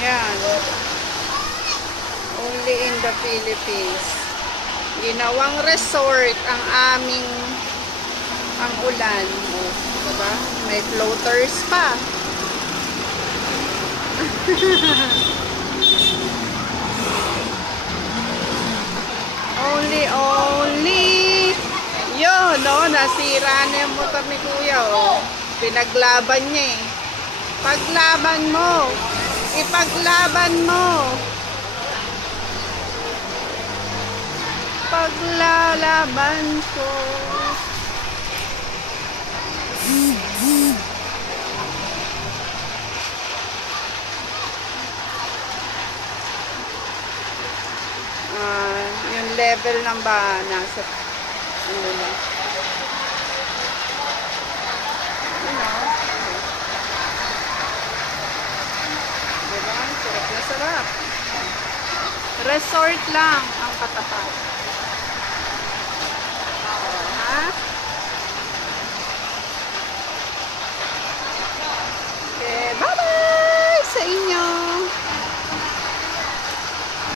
Yan. Only in the Philippines. Ginawang resort ang aming ang ulan. Oh, diba? May floaters pa. Only. Yun, no? Nasira na yung motor ni Kuya, oh. Pinaglaban niya, eh. Paglaban mo. Ipaglaban mo. Paglalaban ko. Yung level ng ba nasa ano na. Diba? Sarap na sarap. Resort lang ang katapat. Oo, ha?